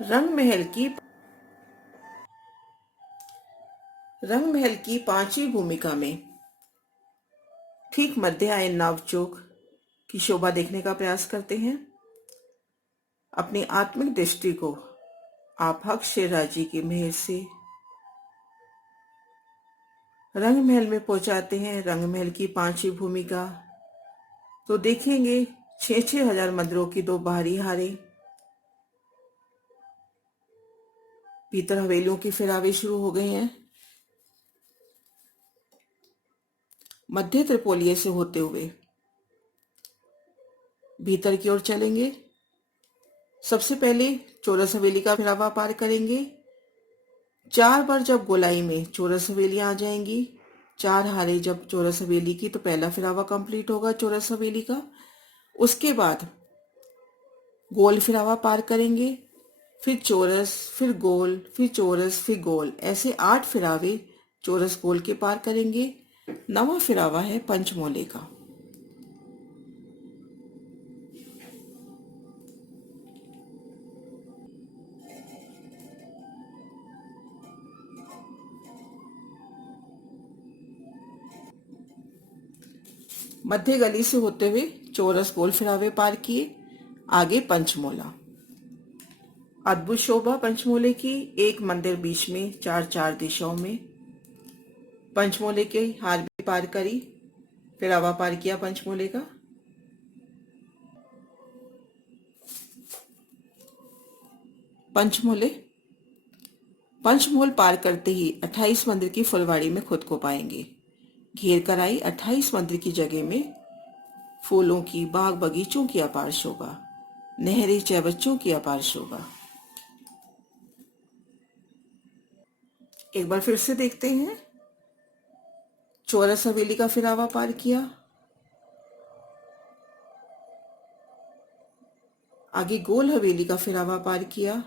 रंग महल की पांचवी भूमिका में ठीक मध्य आए नवचोक की शोभा देखने का प्रयास करते हैं। अपनी आत्मिक दृष्टि को आप हक शेराजी की मेहर से रंग महल में पहुंचाते हैं। रंग महल की पांचवी भूमिका तो देखेंगे 6,000 मंदिरों की दो बाहरी हारें, भीतर हवेलियों की फिरावे शुरू हो गई हैं। मध्य त्रिपोलिये से होते हुए भीतर की ओर चलेंगे। सबसे पहले चौरस हवेली का फिरावा पार करेंगे। 4 बार जब गोलाई में चौरस हवेलियां आ जाएंगी, 4 हारे जब चौरस हवेली की, तो पहला फिरावा कंप्लीट होगा चौरस हवेली का। उसके बाद गोल फिरावा पार करेंगे, फिर चौरस, फिर गोल, फिर चौरस, फिर गोल, ऐसे 8 फिरावे चौरस गोल के पार करेंगे। 9वां फिरावा है पंचमोले का। मध्य गली से होते हुए चौरस गोल फिरावे पार किए, आगे पंचमोला। अद्भुत शोभा पंचमोले की, एक मंदिर बीच में, 4 दिशाओं में। पंचमोले के हार भी पार करी, फिरावा पार किया पंचमोले का। पंचमोल पार करते ही 28 मंदिर की फुलवाड़ी में खुद को पाएंगे। घेर कर आई 28 मंदिर की जगह में फूलों की, बाग बगीचों की अपार शोभा, नहरी चैबच्चों की अपार शोभा। एक बार फिर से देखते हैं। चौरस हवेली का फिरावा पार किया, आगे गोल हवेली का फिरावा पार किया,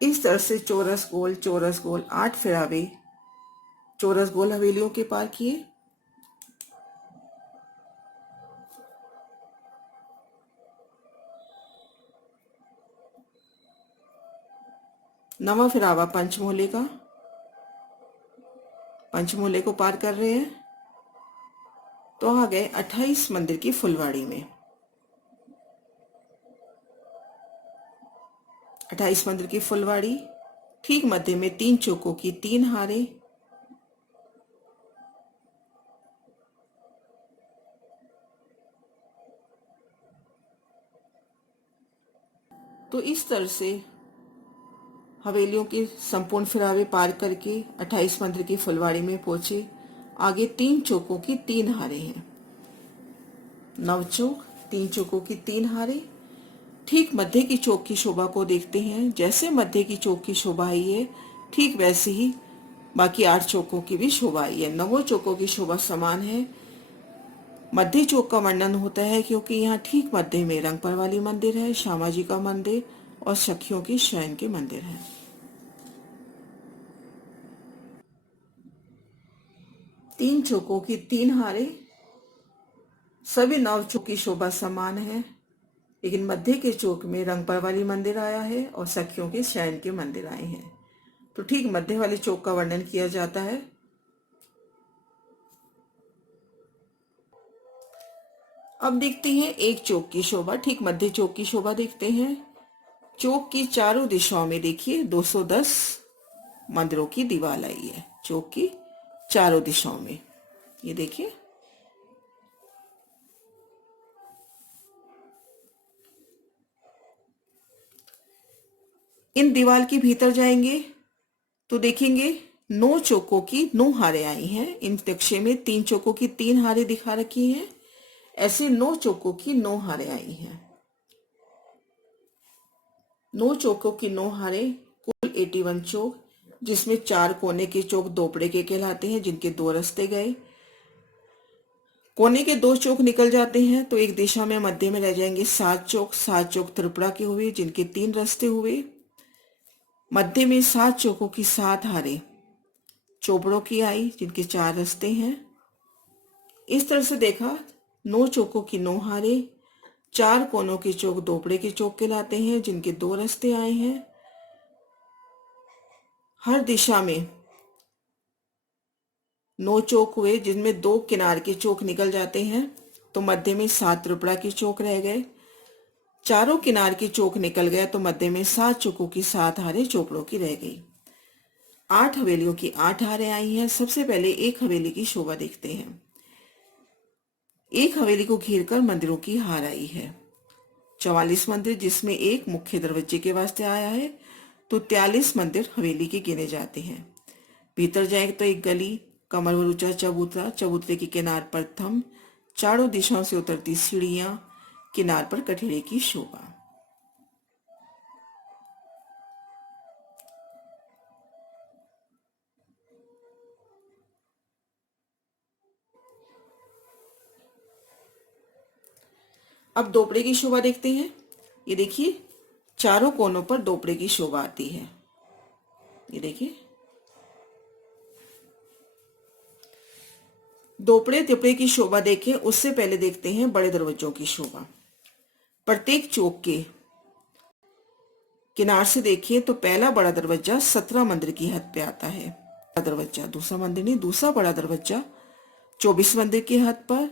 इस तरह से चौरस गोल 8 फिरावे चौरस गोल हवेलियों के पार किए। नवा फिरावा पंचमोले को पार कर रहे हैं, तो आ गए 28 मंदिर की फुलवाड़ी में। 28 मंदिर की फुलवाड़ी, ठीक मध्य में 3 चौकों की 3 हारें, तो इस तरह से हवेलियों के संपूर्ण फिरावे पार करके 28 मंदिर की फुलवाड़ी में पहुंचे। आगे 3 चौकों की 3 हारें हैं। नवचौक, 3 चौकों की 3 हारें। ठीक मध्य की चौक की शोभा को देखते हैं। जैसे मध्य की चौक की शोभा आई है, ठीक वैसे ही बाकी 8 चौकों की भी शोभा आई है। 9 चौकों की शोभा समान है। मध्य चौक का वर्णन होता है क्योंकि यहाँ ठीक मध्य में रंगपर वाली मंदिर है, श्यामा जी का मंदिर और सखियों की शयन के मंदिर है। तीन चौकों की 3 हारें। सभी 9 चौक की शोभा समान है, लेकिन मध्य के चौक में रंगपर वाली मंदिर आया है और सखियों के शयन के मंदिर आए हैं। तो ठीक मध्य वाले चौक का वर्णन किया जाता है। अब देखते हैं एक चौक की शोभा। ठीक मध्य चौक की शोभा देखते हैं। चौक की चारों दिशाओं में देखिए 210 मंदिरों की दीवार आई है। चौक की चारों दिशाओं में ये देखिए। इन दीवार के भीतर जाएंगे तो देखेंगे 9 चौकों की 9 हारें आई हैं। इन नक्शे में 3 चौकों की 3 हारें दिखा रखी हैं। ऐसे 9 चौकों की 9 हारें आई हैं। 9 चौकों की 9 हारें, कुल 81 चौक, जिसमें 4 कोने के चौक दोपड़े के कहलाते हैं, जिनके 2 रास्ते गए। कोने के 2 चौक निकल जाते हैं तो एक दिशा में मध्य में रह जाएंगे 7 चौक। 7 चौक त्रिपुरा के हुए, जिनके 3 रास्ते हुए। मध्य में 7 चौकों की 7 हारें चोपड़ों की आई, जिनके 4 रास्ते हैं। इस तरह से देखा, 9 चौकों की 9 हारें, 4 कोनों के चौक दोपड़े के चौक कहलाते हैं, जिनके 2 रास्ते आए हैं। हर दिशा में 9 चौक हुए, जिनमें 2 किनार के चौक निकल जाते हैं, तो मध्य में 7 त्रिपुरा के चौक रह गए। चारों किनार के चौक निकल गया तो मध्य में 7 चौकों की 7 हारें चौपड़ों की रह गई। 8 हवेलियों की 8 हारें आई हैं। सबसे पहले एक हवेली की शोभा देखते हैं। एक हवेली को घेरकर मंदिरों की हार आई है। 44 मंदिर, जिसमें एक मुख्य दरवाजे के वास्ते आया है, तो 43 मंदिर हवेली के गिने जाते हैं। भीतर जाए तो एक गली, कमर भर ऊंचा चबूतरा, चबूतरे के किनार पर थंब, चारों दिशाओं से उतरती सीढ़ियां, किनार पर कठेरे की शोभा। अब दोपड़े की शोभा देखते हैं। ये देखिए, चारों कोनों पर दोपड़े की शोभा आती है। ये देखिए, दोपड़े तिपड़े की शोभा देखें उससे पहले देखते हैं बड़े दरवाजों की शोभा। प्रत्येक चौक के किनार से देखिए तो पहला बड़ा दरवाजा 17 मंदिर की हद पे आता है। दरवाजा, दूसरा मंदिर नहीं, दूसरा बड़ा दरवाजा 24 मंदिर की हद पर।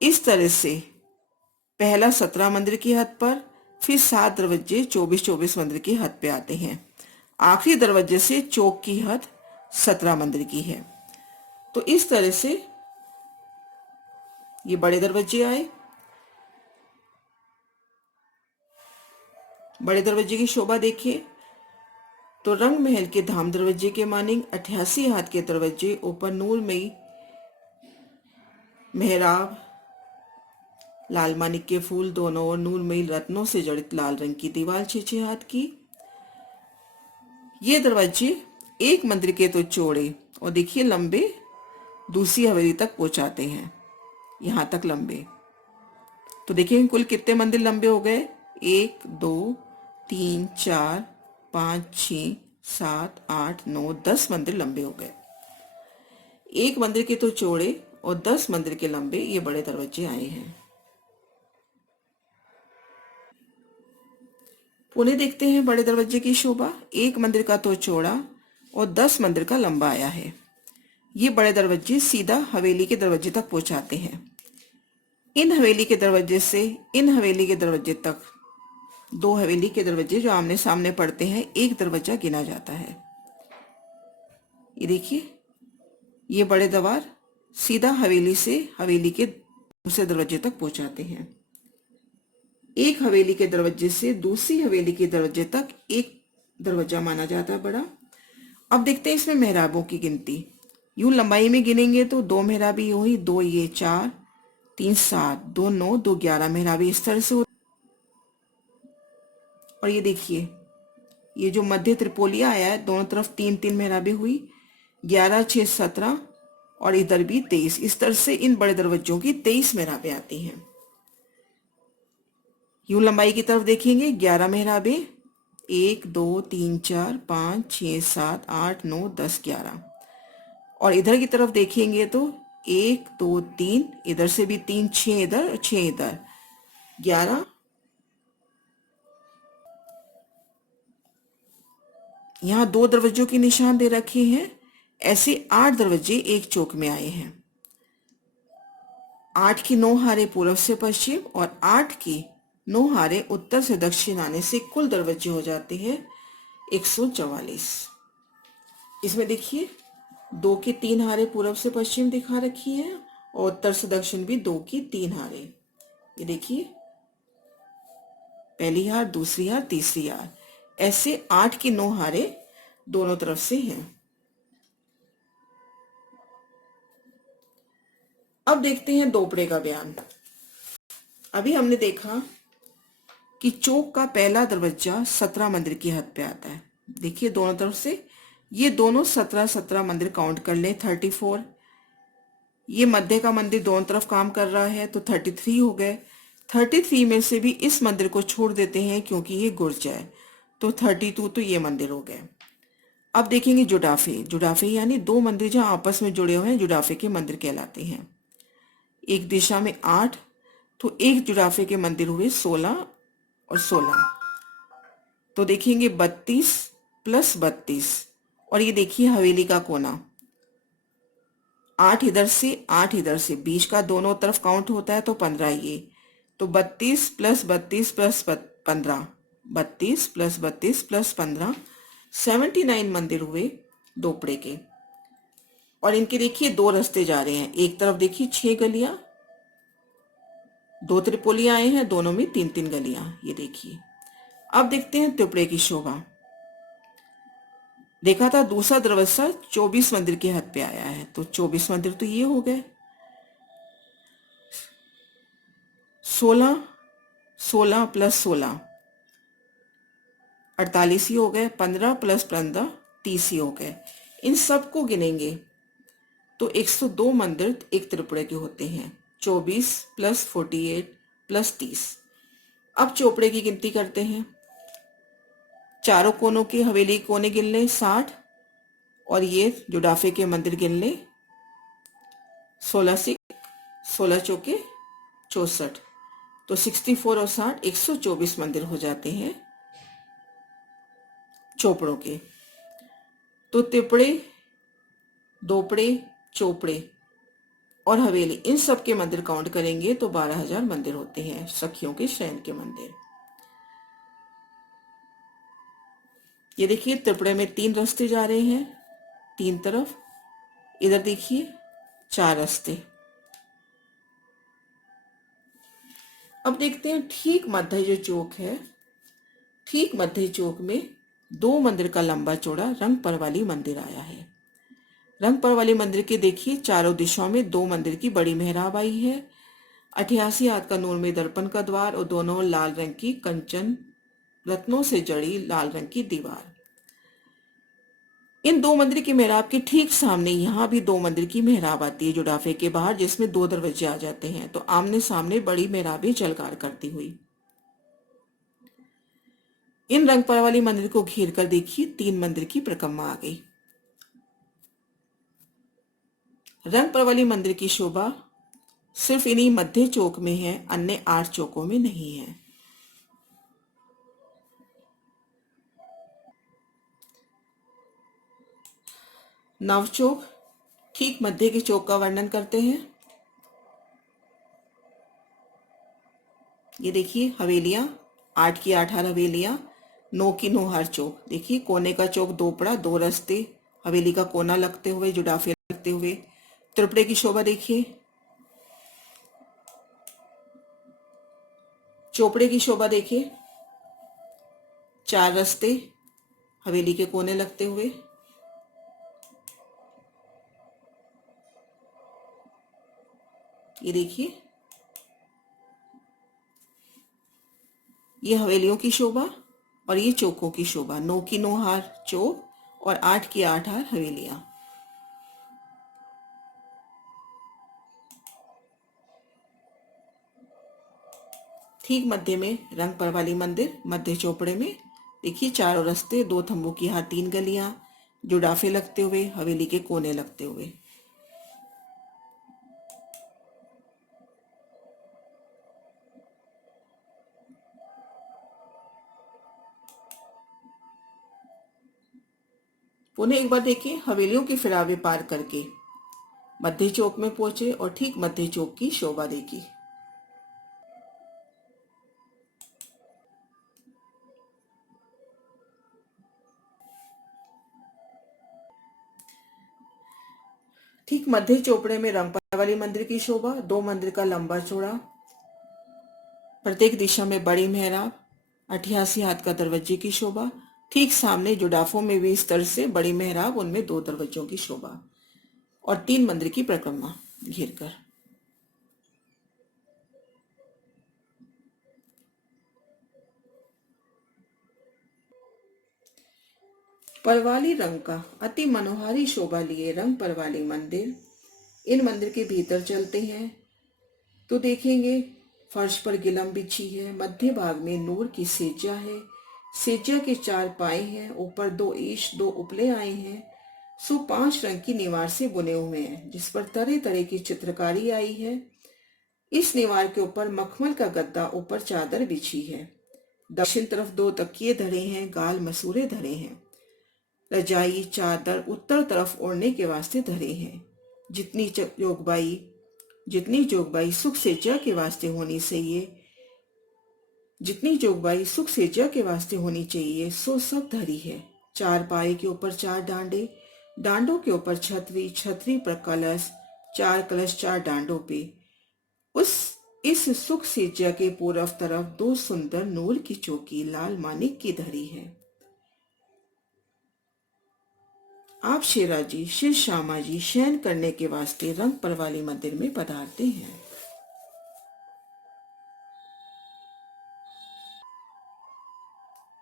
इस तरह से पहला 17 मंदिर की हद पर, फिर 7 दरवाजे 24-24 मंदिर की हद पे आते हैं। आखिरी दरवाजे से चौक की हद 17 मंदिर की है। तो इस तरह से ये बड़े दरवाजे आए। बड़े दरवाजे की शोभा देखिए तो रंग महल के धाम दरवाजे के मानिंग 88 हाथ के दरवाजे, ऊपर नूरमयी मेहराब, लाल मानिक के फूल, दोनों और नूरमयी रत्नों से जड़ित लाल रंग की दीवार 6-6 हाथ की। ये दरवाजे एक मंदिर के तो चौड़े और देखिए लंबे दूसरी हवेली तक पहुंचाते हैं, यहां तक लंबे। तो देखिए कुल कितने मंदिर लंबे हो गए, 1 2 3 4 5 6 7 8 9 10 मंदिर लंबे हो गए। एक मंदिर के तो चौड़े और 10 मंदिर के लंबे ये बड़े दरवाजे आए हैं। पुणे देखते हैं बड़े दरवाजे की शोभा। एक मंदिर का तो चौड़ा और 10 मंदिर का लंबा आया है। ये बड़े दरवाजे सीधा हवेली के दरवाजे तक पहुंचाते हैं। इन हवेली के दरवाजे से इन हवेली के दरवाजे तक 2 हवेली के दरवाजे जो आमने सामने पड़ते हैं, एक दरवाजा गिना जाता है। ये देखिए, ये बड़े द्वार सीधा हवेली से हवेली के दूसरे दरवाजे तक पहुंचाते हैं। एक हवेली के दरवाजे से दूसरी हवेली के दरवाजे तक एक दरवाजा माना जाता है बड़ा। अब देखते हैं इसमें मेहराबों की गिनती। यूं लंबाई में गिनेंगे तो 2 मेहराबी हुई, 2 ये 4, 3 7, 2 9, 2 11 मेहराबी इस तरह से। और ये देखिए, ये जो मध्य त्रिपोलिया आया है, दोनों तरफ 3-3 मेहराबी हुई, 11 6 17 और इधर भी 23। इस तरह से इन बड़े दरवाजों की 23 मेहराबें आती हैं। यूं लंबाई की तरफ देखेंगे 11 मेहराबें, 1 2 3 4 5 6 7 8 9 10 11। और इधर की तरफ देखेंगे तो 1 2 3, इधर से भी 3, 6 इधर 6 इधर, 11। यहाँ 2 दरवाजों के निशान दे रखे हैं। ऐसे 8 दरवाजे एक चौक में आए हैं। 8 की 9 हारें पूर्व से पश्चिम और 8 की 9 हारें उत्तर से दक्षिण आने से कुल दरवाजे हो जाते हैं 144। इसमें देखिए 2 की 3 हारें पूर्व से पश्चिम दिखा रखी है और उत्तर से दक्षिण भी 2 की 3 हारें। ये देखिए, पहली हार, दूसरी हार, तीसरी हार, ऐसे 8 की 9 हारें दोनों तरफ से हैं। अब देखते हैं दोपड़े का बयान। अभी हमने देखा कि चौक का पहला दरवाजा 17 मंदिर की हद पे आता है। देखिए दोनों तरफ से ये दोनों 17-17 मंदिर काउंट कर लें, 34। ये मध्य का मंदिर दोनों तरफ काम कर रहा है तो 33 हो गए। 33 में से भी इस मंदिर को छोड़ देते हैं क्योंकि ये गुर्जा है, तो 32 तो ये मंदिर हो गए। अब देखेंगे जुडाफे। जुडाफे यानी दो मंदिर जो आपस में जुड़े हुए हैं, जुडाफे के मंदिर कहलाते हैं। एक दिशा में 8, तो एक जुडाफे के मंदिर हुए 16 और 16। तो देखेंगे 32 प्लस 32, और ये देखिए हवेली का कोना, 8 इधर से 8 इधर से, बीच का दोनों तरफ काउंट होता है तो 15 ये, तो 32 प्लस 32 प्लस 15, 32 प्लस 32 प्लस 15, 79 मंदिर हुए दोपड़े के। और इनके देखिए दो रास्ते जा रहे हैं, एक तरफ देखिए 6 गलियां, 2 त्रिपोलियां आए हैं, दोनों में 3-3 गलियां, ये देखिए। अब देखते हैं त्रिपुरे की शोभा। देखा था दूसरा दरवाजा 24 मंदिर के हद पे आया है, तो 24 मंदिर तो ये हो गए। 16 16 प्लस 16 48 ही हो गए, 15 प्लस 15 30 ही हो गए। इन सबको गिनेंगे तो 102 मंदिर एक त्रिपुरे के होते हैं। 24 प्लस 48 प्लस 30। अब चोपड़े की गिनती करते हैं। चारों कोनों के हवेली कोने गिन लें 60, और ये जुडाफे के मंदिर गिन लें 16 से 16 चौके 64, तो 64 और 60 124 मंदिर हो जाते हैं चोपड़ों के। तो त्रिपुरे, दोपड़े, चोपड़े और हवेली, इन सब के मंदिर काउंट करेंगे तो 12,000 मंदिर होते हैं सखियों के शयन के मंदिर। ये देखिए त्रिपुरे में 3 रास्ते जा रहे हैं 3 तरफ, इधर देखिए 4 रास्ते। अब देखते हैं ठीक मध्य जो चौक है, ठीक मध्य चौक में 2 मंदिर का लंबा चौड़ा रंगपर वाली मंदिर आया है। रंगपर वाली मंदिर के देखिए चारों दिशाओं में 2 मंदिर की बड़ी मेहराब आई है। 88 हाथ का नूर में दर्पण का द्वार और दोनों लाल रंग की कंचन रत्नों से जड़ी लाल रंग की दीवार। इन 2 मंदिर की मेहराब के ठीक सामने यहाँ भी 2 मंदिर की मेहराब आती है जुडाफे के बाहर, जिसमें 2 दरवाजे आ जाते हैं, तो आमने सामने बड़ी मेहराबें झलकार करती हुई। इन रंगपर वाली मंदिर को घेर कर देखिए 3 मंदिर की परिक्रमा आ गई। रंगपर वाली मंदिर की शोभा सिर्फ इन्हीं मध्य चौक में है, अन्य 8 चौकों में नहीं है। नवचौक ठीक मध्य के चौक का वर्णन करते हैं। ये देखिए हवेलियां, 8 की 8 हवेलियां, 9 की 9 हर चौक। देखिए कोने का चौक दोपड़ा, 2 रास्ते, हवेली का कोना लगते हुए, जुडाफे लगते हुए। त्रिपुरे की शोभा देखिए, चोपड़े की शोभा देखिए, 4 रास्ते, हवेली के कोने लगते हुए। ये देखिए ये हवेलियों की शोभा और ये चौकों की शोभा, 9 की 9 हार चौक और 8 की 8 हार हवेलियां। ठीक मध्य में रंगपर वाली मंदिर, मध्य चौपड़े में देखिए चारों रास्ते, 2 थंबों की हार, 3 गलियां, जुडाफे लगते हुए, हवेली के कोने लगते हुए। पुनः एक बार देखिए हवेलियों के फिरावे पार करके मध्य चौक में पहुंचे और ठीक मध्य चौक की शोभा देखी। ठीक मध्य चौपड़े में रंगपर वाली मंदिर की शोभा, 2 मंदिर का लंबा चौड़ा, प्रत्येक दिशा में बड़ी मेहराब, 88 हाथ का दरवाजे की शोभा। ठीक सामने जुडाफों में भी इस तरह से बड़ी मेहराब, उनमें 2 दरवाजों की शोभा और 3 मंदिर की परिक्रमा घेर कर। परवाली रंग का अति मनोहारी शोभा लिए रंगपर वाली मंदिर। इन मंदिर के भीतर चलते हैं तो देखेंगे फर्श पर गिलम बिछी है, मध्य भाग में नूर की सेजा है, सेजा के 4 पाए हैं, ऊपर 2 ईश 2 उपले आए हैं। सो 5 रंग की निवार से बुने हुए हैं, जिस पर तरह तरह की चित्रकारी आई है। इस निवार के ऊपर मखमल का गद्दा, ऊपर चादर बिछी है। दक्षिण तरफ 2 तकिए धरे हैं, गाल मसूरे धरे हैं। रजाई चादर उत्तर तरफ ओढ़ने के वास्ते धरे हैं। जितनी जोगबाई सुख सेजा के वास्ते होनी चाहिए, जितनी जोगबाई सुख सेजा के वास्ते होनी चाहिए, सो सब धरी है। 4 पाए के ऊपर 4 डांडे, डांडों के ऊपर छतरी, छतरी पर कलश, 4 कलश 4 डांडों पे। इस सुख सेजा के पूर्व तरफ 2 सुंदर नूर की चौकी लाल मानिक की धरी है। आप शेरा जी, श्री श्यामा जी शयन करने के वास्ते रंग पर वाले मंदिर में पधारते हैं।